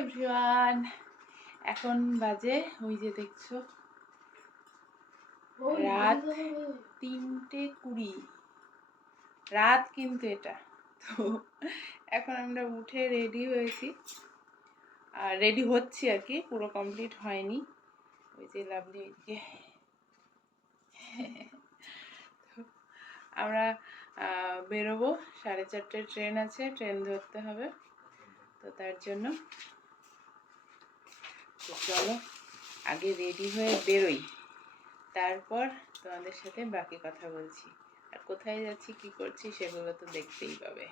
Everyone, এখন বাজে ওই যে দেখছো রাত 3:20 রাত, কিন্তু এটা তো এখন আমরা উঠে রেডি হয়েছি আর রেডি হচ্ছি আর কি, পুরো কমপ্লিট হয়নি। ওই যে লাভলি ওইদিকে আমরা বেরোবো, 4:30টায় ট্রেন আছে, ট্রেন ধরতে হবে, তো তার জন্য চলো আগে রেডি হয়ে বেরোই, তারপর তোমাদের সাথে বাকি কথা বলছি। আর কোথায় যাচ্ছি কি করছি সেগুলো তো দেখতেই পাবে।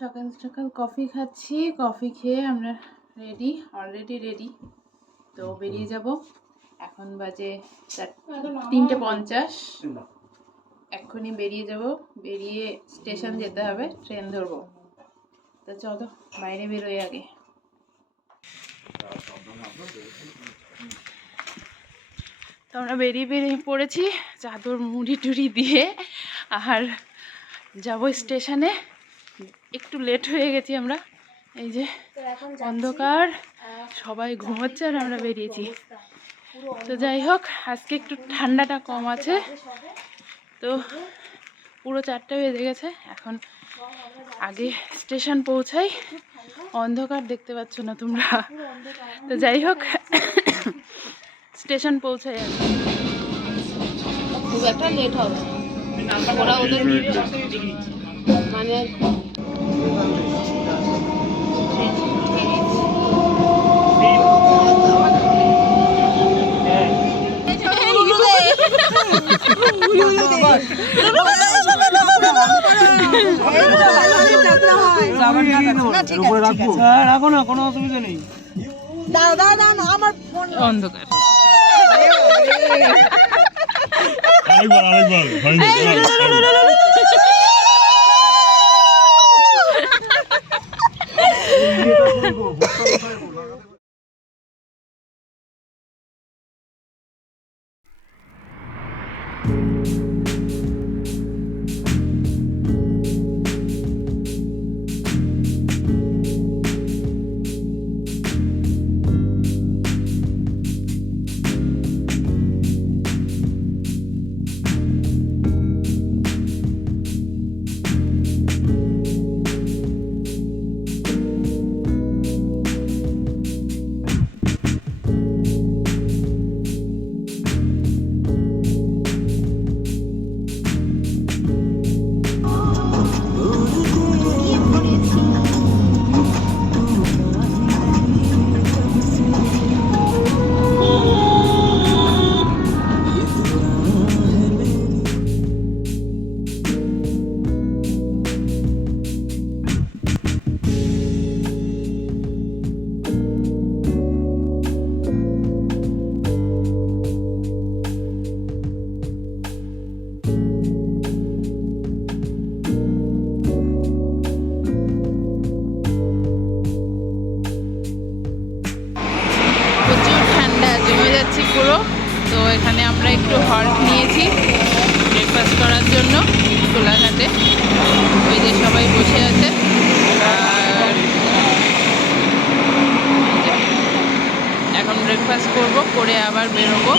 সকাল সকাল কফি খাচ্ছি, কফি খেয়ে আমরা অলরেডি রেডি, তো বেরিয়ে যাব। এখন বাজে 3:50, এক্ষুনি বেরিয়ে যাব, বেরিয়ে স্টেশন যেতে হবে, ট্রেন ধরবো। তো চলো বাইরে বেরোই আগে। তো আমরা বেরিয়ে পড়েছি চাদর মুড়ি টুড়ি দিয়ে, আর যাব স্টেশনে। একটু লেট হয়ে গেছি আমরা, এই যে অন্ধকার, সবাই ঘুমোচ্ছে আর আমরা বেরিয়েছি। তো যাই হোক, আজকে একটু ঠান্ডাটা কম আছে, তো পুরো 4টা বেজে গেছে। এখন আগে স্টেশন পৌঁছাই, অন্ধকার দেখতে পাচ্ছ না তোমরা, তো যাই হোক স্টেশন পৌঁছাই। আর খুব একটা লেট হবে, ওরা ওদের মানে রাখো না, কোনো অসুবিধা নেই। আমার ফোন অন্ধকার পুরো। তো এখানে আমরা একটু হল্ট নিয়েছি ব্রেকফাস্ট করার জন্য কোলাঘাটে, ওই যে সবাই বসে আছে। আর এখন ব্রেকফাস্ট করব, করে আবার বেরোবো,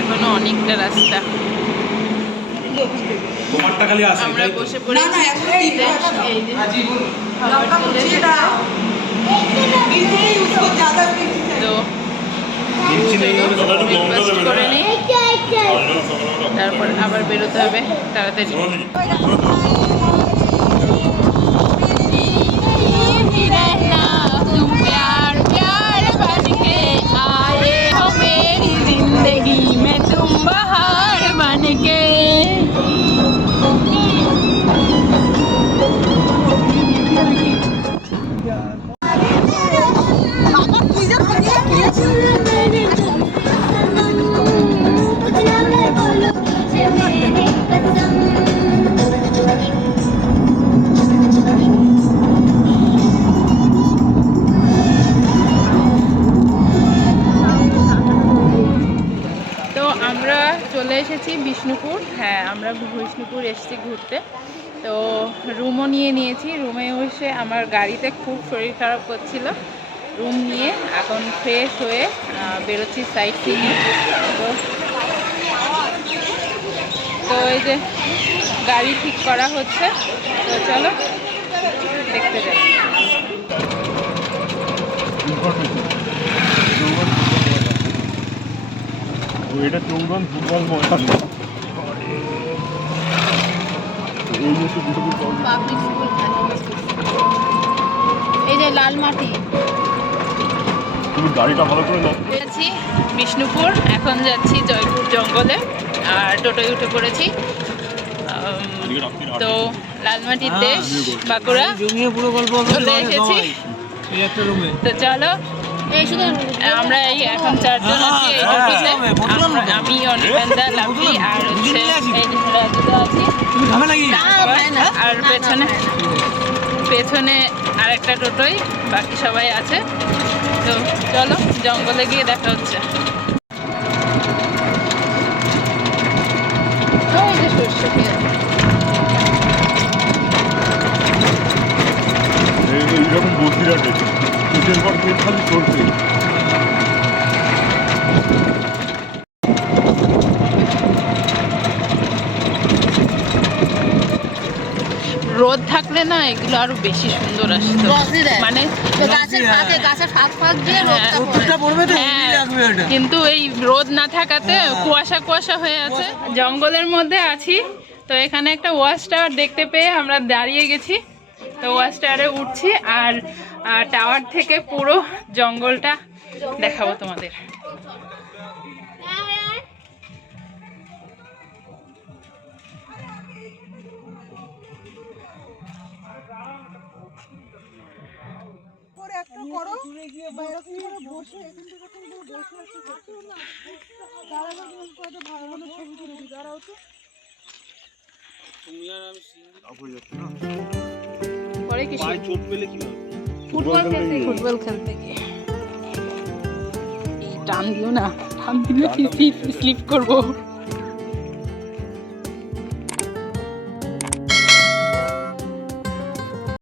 এখনো অনেকটা রাস্তা। আমরা বসে পড়েছি, তো ব্রেকফাস্ট করে নিই, তারপর আবার বেরোতে হবে তাড়াতাড়ি। চলে এসেছি বিষ্ণুপুর। হ্যাঁ, আমরা বিষ্ণুপুর এসেছি ঘুরতে। তো রুমও নিয়ে নিয়েছি। রুমে এসে আমার গাড়িতে খুব শরীর খারাপ করছিল, রুম নিয়ে এখন ফ্রেশ হয়ে বেরোচ্ছি সাইড সিইং। তো এই যে গাড়ি ঠিক করা হচ্ছে, তো চলো দেখতে যাই। এটা চৌগান ফুটবল ময়দান। পাবলিক স্কুল এই যে লাল মাটি। তুমি গাড়িটা ভালো করে নাও। যাচ্ছি বিষ্ণুপুর, এখন যাচ্ছি জয়পুর জঙ্গলে, আর টোটোয় উঠে পড়েছি। তো লালমাটির দেশ বাঁকুড়া চলে এসেছি। তো চলো এই শুধু আমরা এই এখন 4 জন আছি এই টোটোতে। আমি অনির্বাণদা, লাভলি আর হচ্ছে এই রাজুদা আছি। আর পেছনে আরেকটা টোটোই, বাকি সবাই আছে। তো চলো জঙ্গলে গিয়ে দেখা হচ্ছে। ওই যে সর্ষে ক্ষেত। এইরকম বসিরাটে পিঠের পর পেট খালি চলছে। রোদ থাকলে না এগুলো আরো বেশি সুন্দর আসতো, মানে গাছের ফাঁক দিয়ে রোদটা পড়ে। হ্যাঁ, কিন্তু এই রোদ না থাকাতে কুয়াশা কুয়াশা হয়ে আছে। জঙ্গলের মধ্যে আছি, তো এখানে একটা ওয়াচ টাওয়ার দেখতে পেয়ে আমরা দাঁড়িয়ে গেছি। তো ওয়াচ টাওয়ারে উঠছি, আর টাওয়ার থেকে পুরো জঙ্গলটা দেখাবো তোমাদের। পরে কি ফুটবল খেলতে গিয়ে টান দিও না, টান দিলে স্লিপ করবো।